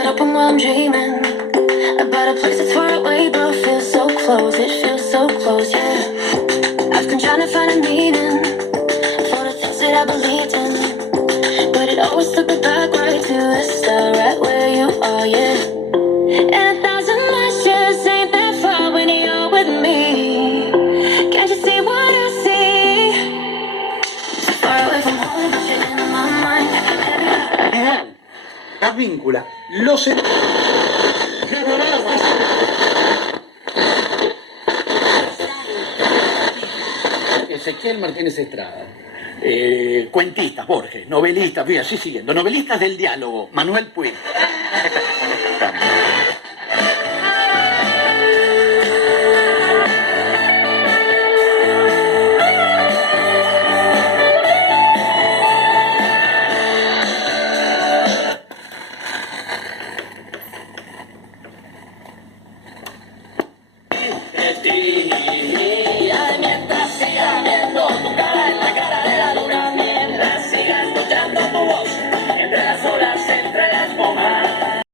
it open while I'm dreaming about a place that's far away but feels so close. It feels so close, yeah. I've been trying to find a meaning for the things that I believed in, but it always took me back right to the start, right where you are, yeah. And 1,000 miles just ain't that far when you're with me. Can't you see what I see? Far away from home, but you're in my mind. Advíncula. Los... Ezequiel Martínez Estrada. Cuentistas, Borges. Novelistas, voy así siguiendo. Novelistas del diálogo, Manuel Puig.